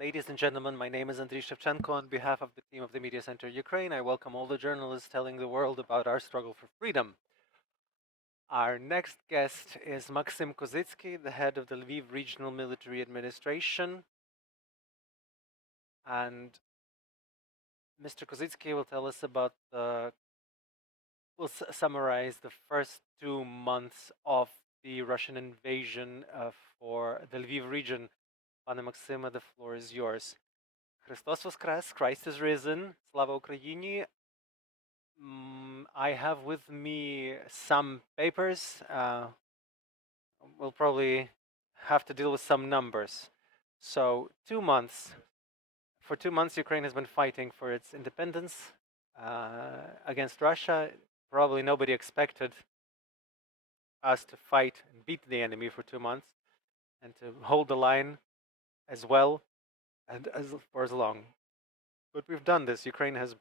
Ladies and gentlemen, my name is Andriy Shevchenko. On behalf of the team of the Mediacentrу Ukraine, I welcome all the journalists telling the world about our struggle for freedom. Our next guest is Maksym Kozytskyy, the head of the Lviv Regional Military Administration. And Mr. Kozytskyy will tell us about will summarize the first 2 months of the Russian invasion for the Lviv region. Pane Maksime, the floor is yours. Христос Воскрес, Christ is risen, Slava Ukraini. I have with me some papers. We'll probably have to deal with some numbers. So, 2 months. For 2 months, Ukraine has been fighting for its independence against Russia. Probably nobody expected us to fight and beat the enemy for 2 months and to hold the line as well and for as long. But we've done this. Ukraine has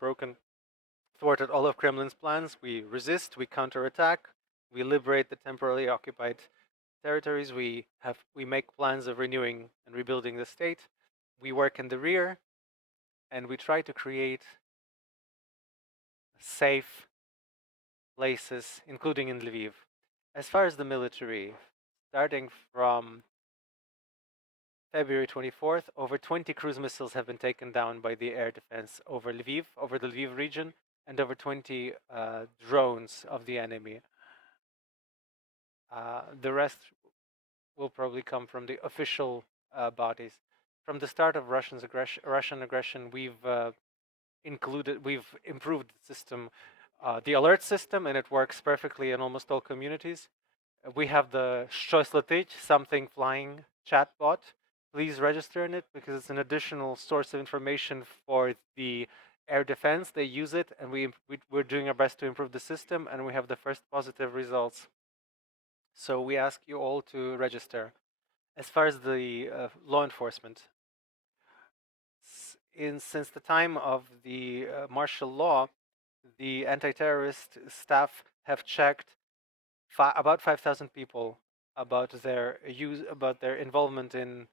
thwarted all of Kremlin's plans. We resist, we counterattack, we liberate the temporarily occupied territories. We make plans of renewing and rebuilding the state. We work in the rear, and we try to create safe places, including in Lviv. As far as the military, starting from February 24th, over 20 cruise missiles have been taken down by the air defense over Lviv, over the Lviv region, and over 20 drones of the enemy. The rest will probably come from the official bodies. From the start of Russian aggression, we've improved the system, the alert system, and it works perfectly in almost all communities. We have the Щось летить, something flying chatbot. Please register in it because it's an additional source of information for the air defense. They use it, and we're doing our best to improve the system, and we have the first positive results. So we ask you all to register. As far as the law enforcement, since the time of the martial law, the anti-terrorist staff have checked about 5,000 people about their involvement in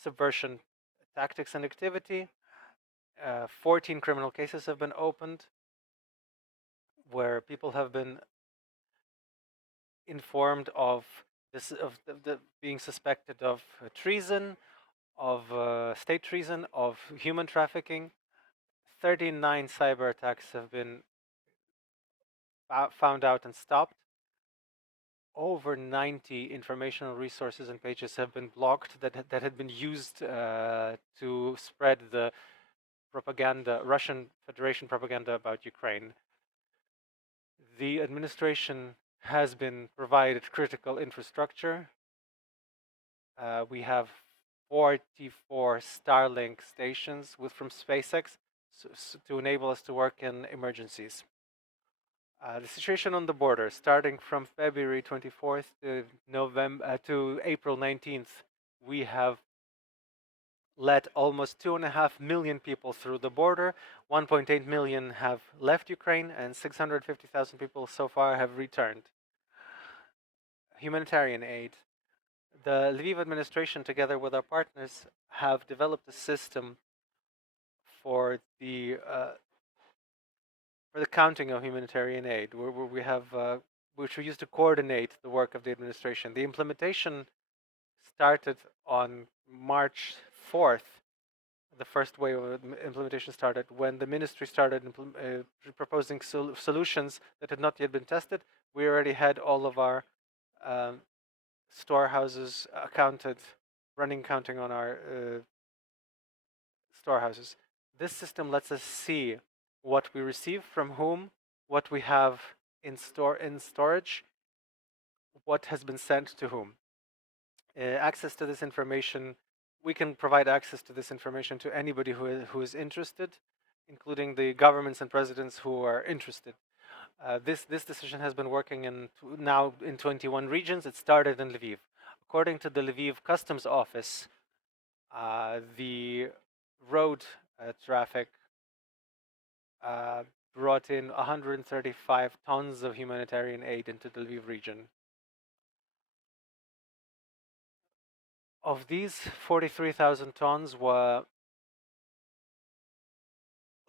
subversion tactics and activity. 14 criminal cases have been opened where people have been informed of being suspected of treason, of state treason, of human trafficking. 39 cyber attacks have been found out and stopped. Over 90 informational resources and pages have been blocked that had been used to spread the propaganda, Russian Federation propaganda about Ukraine. The administration has been provided critical infrastructure. We have 44 Starlink stations from SpaceX to enable us to work in emergencies. The situation on the border, starting from February 24th to April 19th, we have let almost 2.5 million people through the border. 1.8 million have left Ukraine, and 650,000 people so far have returned. Humanitarian aid. The Lviv administration, together with our partners, have developed a system for the counting of humanitarian aid, where we have which we use to coordinate the work of the administration. The implementation started on March 4th. The first wave of implementation started when the ministry started proposing solutions that had not yet been tested. We already had all of our storehouses running counting on our storehouses. This system lets us see what we receive from whom, what we have in storage, what has been sent to whom. Access to this information, we can provide access to this information to anybody who is interested, including the governments and presidents who are interested. This decision has been working now in 21 regions. It started in Lviv. According to the Lviv Customs Office, the road traffic brought in 135 tons of humanitarian aid into the Lviv region. Of these, 43,000 tons were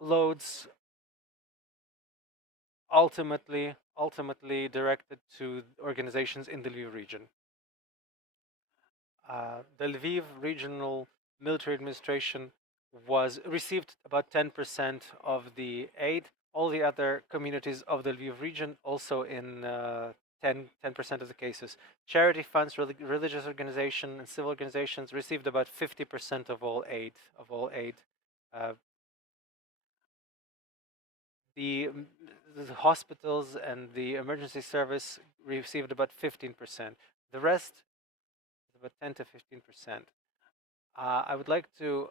loads ultimately directed to organizations in the Lviv region. The Lviv regional military administration was received about 10% of the aid. All the other communities of the Lviv region also in 10% of the cases. Charity funds, religious organizations, and civil organizations received about 50% of all aid. Uh, the, the hospitals and the emergency service received about 15%. The rest is about 10 to 15%. I would like to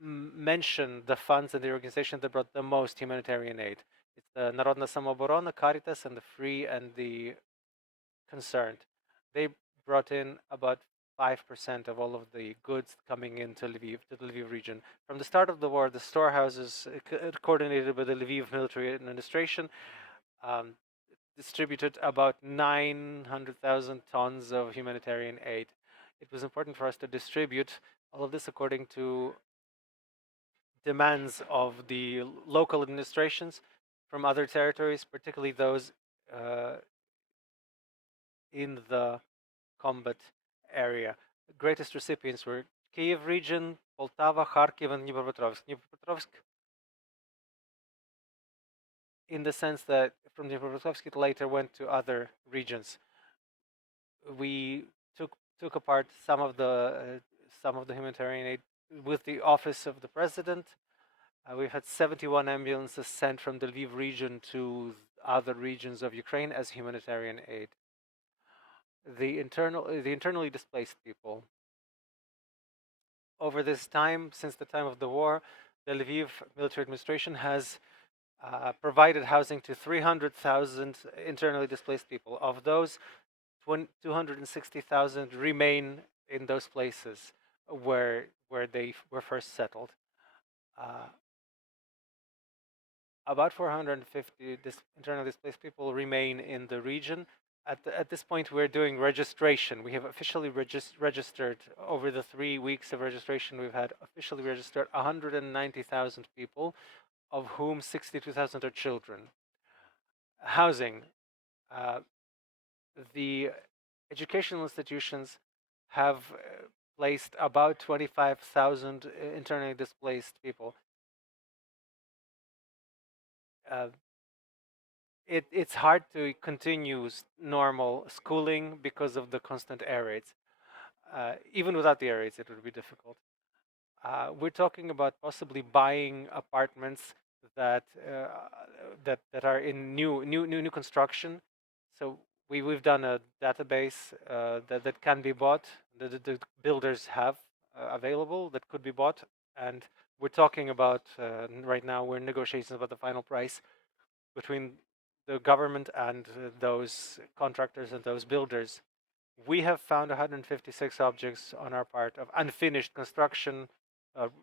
mention the funds and the organization that brought the most humanitarian aid. It's the Narodna Samoborona, Caritas, and the Free and the Concerned. They brought in about 5% of all of the goods coming into Lviv, to the Lviv region. From the start of the war, the storehouses, coordinated by the Lviv military administration, um, distributed about 900,000 tons of humanitarian aid. It was important for us to distribute all of this according to demands of the local administrations from other territories, particularly those in the combat area. The greatest recipients were Kiev region, Poltava, Kharkiv, and Dnipropetrovsk. Dnipropetrovsk, in the sense that from Dnipropetrovsk it later went to other regions. We took apart some of the humanitarian aid with the office of the president. We've had 71 ambulances sent from the Lviv region to other regions of Ukraine as humanitarian aid. The internally displaced people. Over this time, since the time of the war, the Lviv military administration has provided housing to 300,000 internally displaced people. Of those, 260,000 remain in those places where they were first settled. About 450 internally displaced people remain in the region. At this point, we're doing registration. We have officially registered, over the 3 weeks of registration, we've had officially registered 190,000 people, of whom 62,000 are children. Housing. The educational institutions have placed about 25,000 internally displaced people. It's hard to continue normal schooling because of the constant air raids. Even without the air raids, it would be difficult. We're talking about possibly buying apartments that are in new construction. So we've done a database that can be bought, that the builders have available, that could be bought, and we're talking about right now we're in negotiations about the final price between the government and those contractors and those builders. We have found 156 objects on our part of unfinished construction,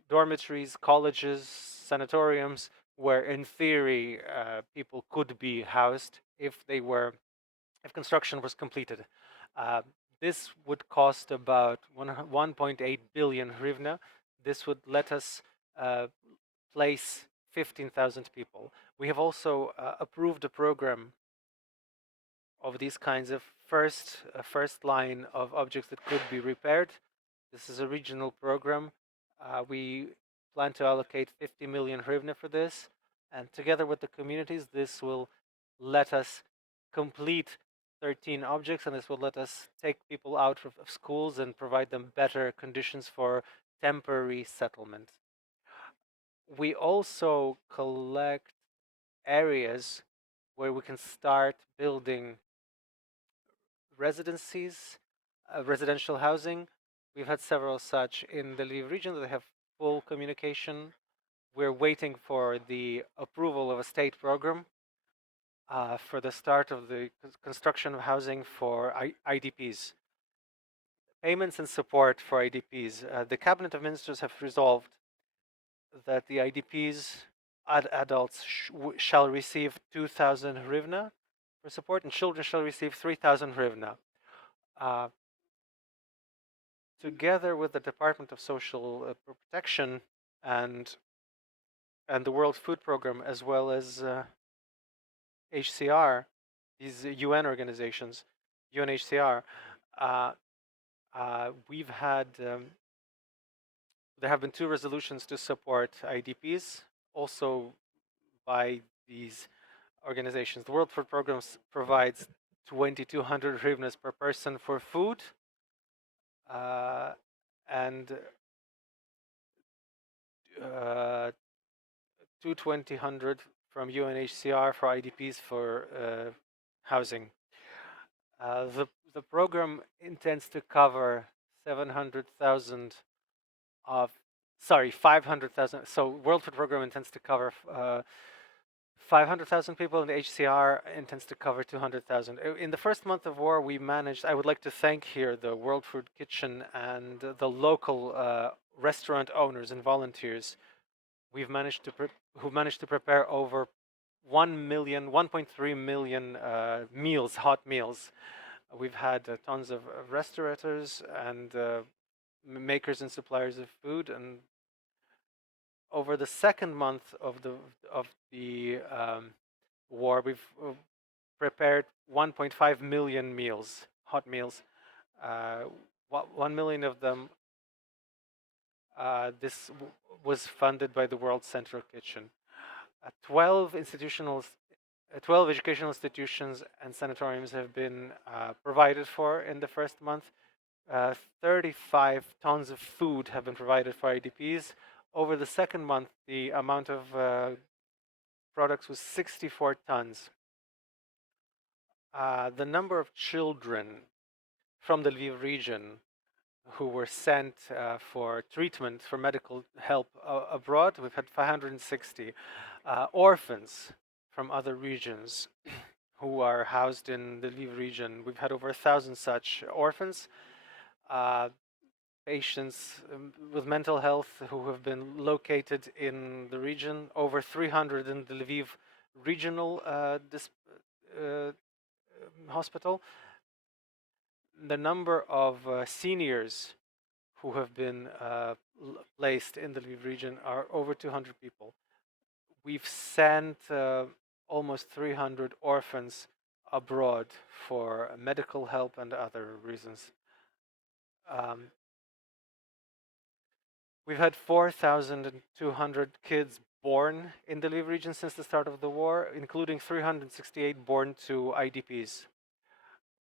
dormitories, colleges, sanatoriums, where in theory people could be housed if construction was completed. This would cost about 1.8 billion hryvnia. This would let us place 15,000 people. We have also approved a program of these kinds of first line of objects that could be repaired. This is a regional program. We plan to allocate 50 million hryvnia for this, and together with the communities, this will let us complete 13 objects, and this will let us take people out of schools and provide them better conditions for temporary settlement. We also collect areas where we can start building residencies, residential housing. We've had several such in the Lviv region that have full communication. We're waiting for the approval of a state program for the start of the construction of housing for IDPs. Payments and support for IDPs. The Cabinet of Ministers have resolved that the IDPs, adults, shall receive 2,000 hryvnia for support, and children shall receive 3,000 hryvnia. together with the Department of Social Protection and the World Food Program, as well as HCR, these UN organizations, UNHCR, we've had there have been 2 resolutions to support IDPs, also by these organizations. The World Food Program provides 2,200 hryvnias per person for food, and 2,200 from UNHCR for IDPs for housing. The program intends to cover 700,000 of, sorry, 500,000. So World Food Program intends to cover 500,000 people, and the HCR intends to cover 200,000. In the first month of war, we managed, I would like to thank here the World Food Kitchen and the local restaurant owners and volunteers. Who've managed to prepare over 1.3 million meals, hot meals. We've had tons of restaurateurs and makers and suppliers of food, and over the second month of the war, we've prepared 1.5 million meals, hot meals. 1 million of them. This was funded by the World Central Kitchen. 12 educational institutions and sanatoriums have been provided for in the first month. 35 tons of food have been provided for IDPs. Over the second month, the amount of products was 64 tons. The number of children from the Lviv region who were sent for treatment, for medical help abroad, we've had 560. Orphans from other regions who are housed in the Lviv region, we've had over 1,000 such orphans. Patients with mental health who have been located in the region, over 300 in the Lviv regional hospital. The number of seniors who have been placed in the Lviv region are over 200 people. We've sent almost 300 orphans abroad for medical help and other reasons. We've had 4,200 kids born in the Lviv region since the start of the war, including 368 born to IDPs.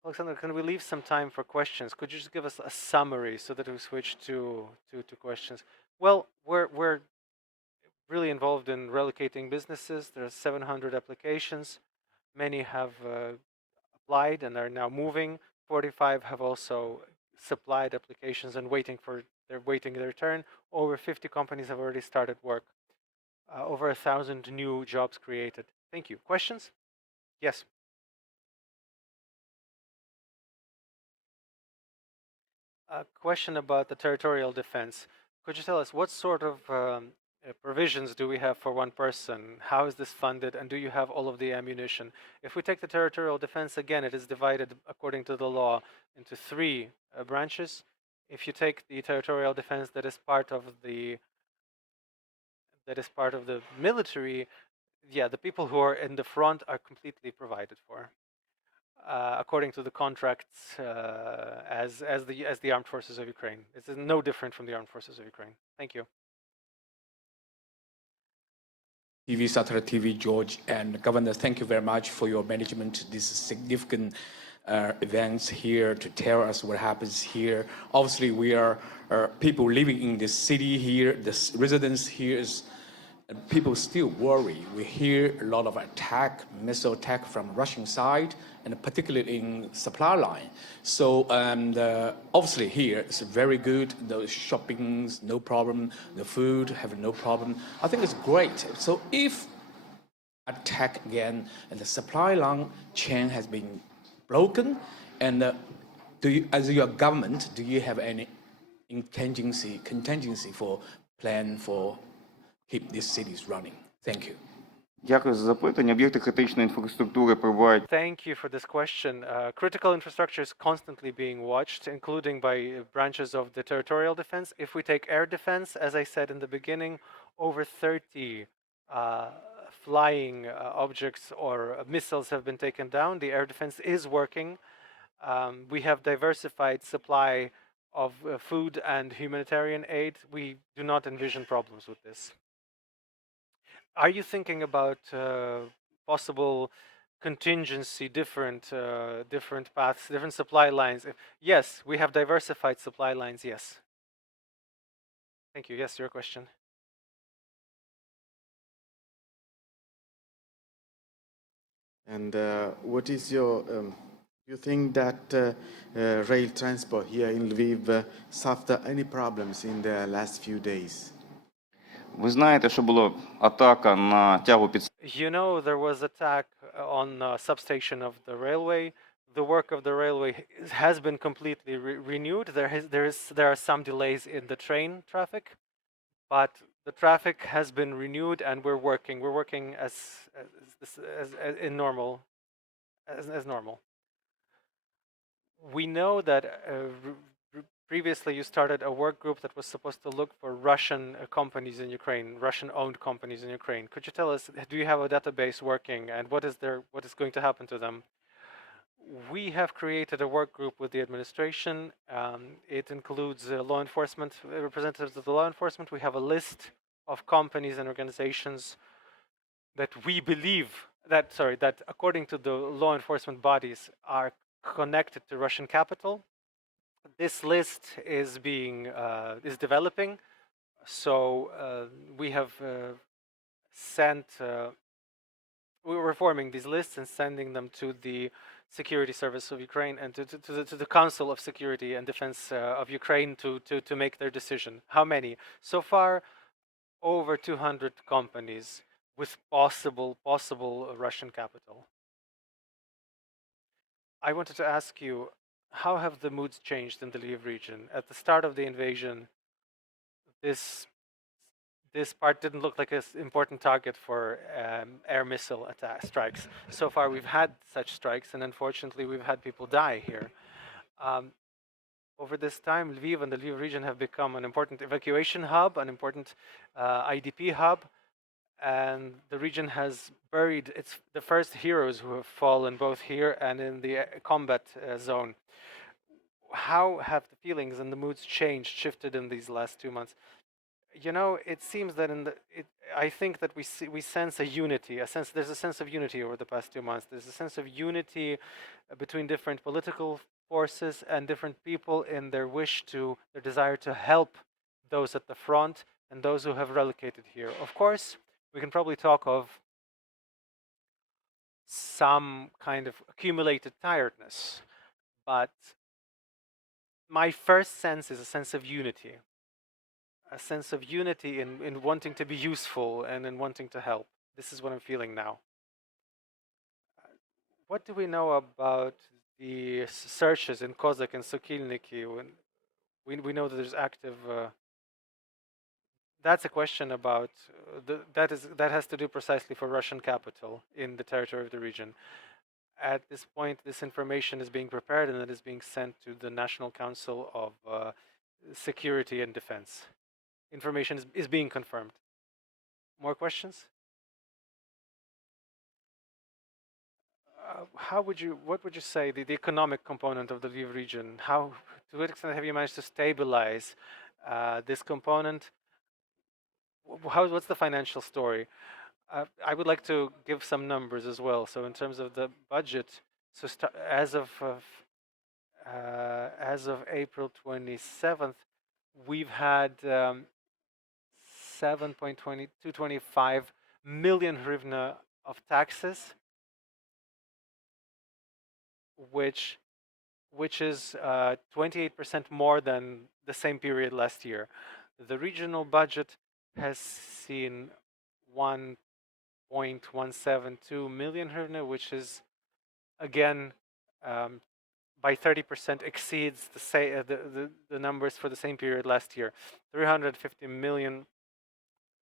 Alexander, can we leave some time for questions? Could you just give us a summary so that we switch to questions? Well, we're really involved in relocating businesses. There are 700 applications. Many have applied and are now moving. 45 have also supplied applications and they're waiting their turn. Over 50 companies have already started work. Over 1,000 new jobs created. Thank you. Questions? Yes. A question about the territorial defense. Could you tell us what sort of provisions do we have for one person? How is this funded? And do you have all of the ammunition? If we take the territorial defense, again, it is divided according to the law into 3 branches. If you take the territorial defense that is part of the military, yeah, the people who are in the front are completely provided for, according to the contracts as the armed forces of Ukraine. It's no different from the armed forces of Ukraine. Thank you. TV, Satellite TV, George, and Governor, thank you very much for your management. This significant events here to tell us what happens here. Obviously, we are people living in this city here. The residents here is people still worry. We hear a lot of missile attack from Russian side, and particularly in supply line. So obviously here it's very good. The shopping's no problem. The food have no problem. I think it's great. So if attack again and the supply line chain has been broken, and as your government, do you have any contingency for plan for keep these cities running? Thank you. Дякую за запитання. Об'єкти критичної інфраструктури перебувають. Thank you for this question. Critical infrastructure is constantly being watched, including by branches of the territorial defense. If we take air defense, as I said in the beginning, over 30 flying objects or missiles have been taken down. The air defense is working. We have diversified supply of food and humanitarian aid. We do not envision problems with this. Are you thinking about possible contingency, different paths, different supply lines? Yes, we have diversified supply lines. Yes. Thank you. Yes, your question. And what is your, you think that rail transport here in Lviv suffered any problems in the last few days? Ви знаєте, що була атака на тягу під You know, there was attack on substation of the railway. The work of the railway has been completely renewed. There are some delays in the train traffic, but the traffic has been renewed, and we're working. We're working as in normal, as normal. We know that previously you started a work group that was supposed to look for Russian companies in Ukraine, Russian-owned companies in Ukraine. Could you tell us, do you have a database working, and what is going to happen to them? We have created a work group with the administration. It includes law enforcement, representatives of the law enforcement. We have a list of companies and organizations that we believe that according to the law enforcement bodies are connected to Russian capital. This list is developing, so we have sent. We're forming these lists and sending them to the Security Service of Ukraine and to the Council of Security and Defense of Ukraine to make their decision. How many? So far, over 200 companies with possible Russian capital. I wanted to ask you, how have the moods changed in the Lviv region? At the start of the invasion, this part didn't look like an important target for air missile strikes. So far, we've had such strikes, and unfortunately, we've had people die here. Over this time, Lviv and the Lviv region have become an important evacuation hub, an important IDP hub, and the region has buried the first heroes who have fallen both here and in the combat zone. How have the feelings and the moods shifted in these last 2 months? You know, it seems that I think that we sense a unity, there's a sense of unity over the past 2 months. There's a sense of unity between different political forces and different people in their desire to help those at the front and those who have relocated here. Of course, we can probably talk of some kind of accumulated tiredness, but my first sense is a sense of unity. A sense of unity in wanting to be useful and in wanting to help. This is what I'm feeling now. What do we know about the searches in Kozytskyy and Sokilniki? We know that there's active. That's a question about that has to do precisely for Russian capital in the territory of the region. At this point, this information is being prepared and it is being sent to the National Council of Security and Defense. Information is being confirmed. More questions? What would you say the economic component of the Lviv region? To what extent have you managed to stabilize this component? What's the financial story? I would like to give some numbers as well. So in terms of the budget, so as of April 27th, we've had 7.225 million hryvnia of taxes, which is 28% more than the same period last year. The regional budget has seen 1.172 million hryvnia, which is again by 30% exceeds the numbers for the same period last year. 350 million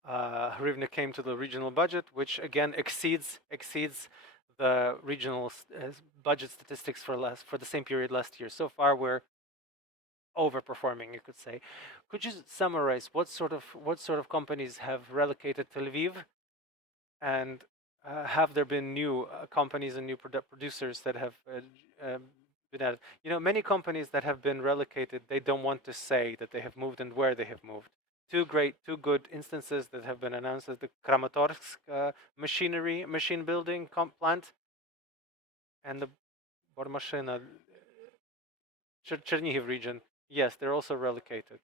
hryvnia came to the regional budget, which again exceeds the regional budget statistics for the same period last year. So far, we're overperforming, you could say. Could you summarize what sort of companies have relocated to Lviv, and have there been new companies and new producers that have been added? You know, many companies that have been relocated, they don't want to say that they have moved and where they have moved. Two good instances that have been announced is the Kramatorsk machine building plant, and the Bormashina Chernihiv region. Yes, they're also relocated.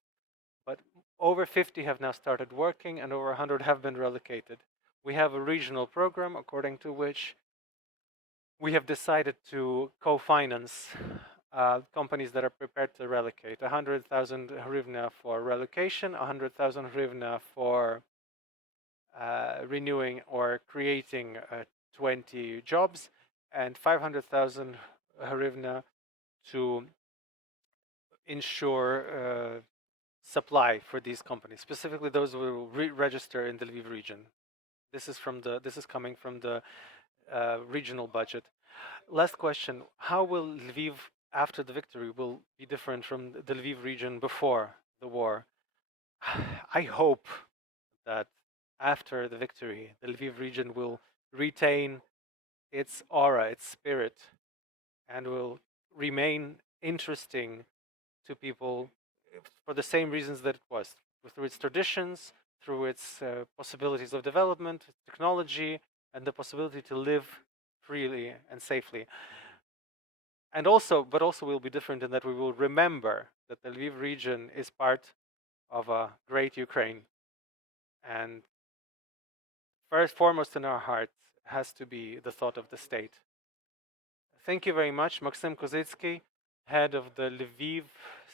But over 50 have now started working, and over 100 have been relocated. We have a regional program according to which we have decided to co-finance companies that are prepared to relocate. 100,000 hryvnia for relocation, 100,000 hryvnia for renewing or creating 20 jobs, and 500,000 hryvnia to ensure supply for these companies, specifically those who will register in the Lviv region. This is coming from the regional budget. Last question: how will Lviv after the victory will be different from the Lviv region before the war? I hope that after the victory, the Lviv region will retain its aura, its spirit, and will remain interesting to people for the same reasons that it was, through its traditions, through its possibilities of development, technology, and the possibility to live freely and safely. And also will be different in that we will remember that the Lviv region is part of a great Ukraine. And foremost in our hearts has to be the thought of the state. Thank you very much, Maksym Kozytskyy, head of the Lviv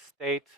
State